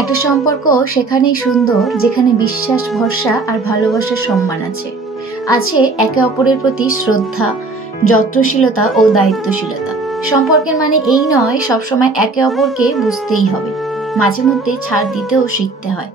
একটা সম্পর্ক সেখানেই সুন্দর যেখানে বিশ্বাস, ভরসা আর ভালোবাসার সম্মান আছে। আছে একে অপরের প্রতি শ্রদ্ধা, যত্নশীলতা ও দায়িত্বশীলতা। সম্পর্কের মানে এই নয় সবসময় একে অপরকে বুঝতেই হবে, মাঝে মধ্যে ছাড় দিতেও শিখতে হয়।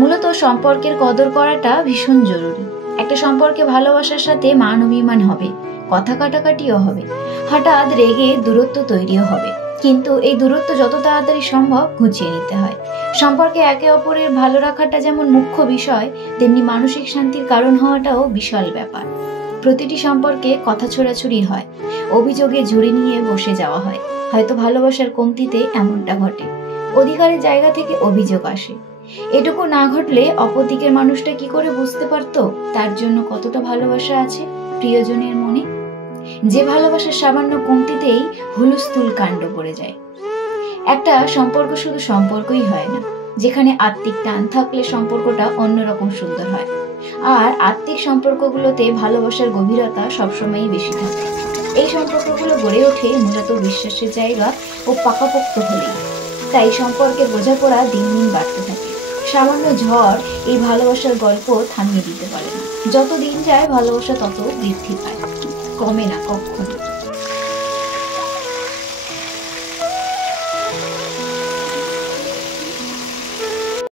মূলত সম্পর্কের কদর করাটা ভীষণ জরুরি। একটা সম্পর্কে ভালোবাসার সাথে মান অভিমান হবে, কথা কাটাকাটিও হবে, হঠাৎ রেগে দূরত্ব তৈরিও হবে। কিন্তু এই দূরত্ব যত তাড়াতাড়ি সম্ভব ঘুচিয়ে নিতে হয়। সম্পর্কে একে অপরের ভালো রাখাটা যেমন মুখ্য বিষয়, তেমনি মানসিক শান্তির কারণ হওয়াটাও বিশাল ব্যাপার। প্রতিটি সম্পর্কে কথা ছোড়াছুড়ি হয়, অভিযোগে ঝুড়ি নিয়ে বসে যাওয়া হয়। হয়তো ভালোবাসার কমতিতে এমনটা ঘটে, অধিকারের জায়গা থেকে অভিযোগ আসে। এটুকু না ঘটলে অপর দিকের মানুষটা কি করে বুঝতে পারতো তার জন্য কতটা ভালোবাসা আছে প্রিয়জনের মনে? যে ভালোবাসার সামান্য কমতিতেই হুলস্থুল কাণ্ড পড়ে যায়। একটা সম্পর্ক শুধু সম্পর্কই হয় না, যেখানে আত্মিক টান থাকলে সম্পর্কটা অন্যরকম সুন্দর হয়। আর আত্মিক সম্পর্কগুলোতে ভালোবাসার গভীরতা সবসময়ই বেশি থাকে। এই সম্পর্কগুলো গড়ে ওঠে মূলত বিশ্বাসের জায়গা ও পাকাপোক্ত হলেই। তাই সম্পর্কের বোঝাপড়া দিন দিন বাড়তে থাকে। সামান্য ঝড় এই ভালোবাসার গল্প থামিয়ে দিতে পারে না। যত দিন যায় ভালোবাসা তত বৃদ্ধি পায়, কমে না কখনো।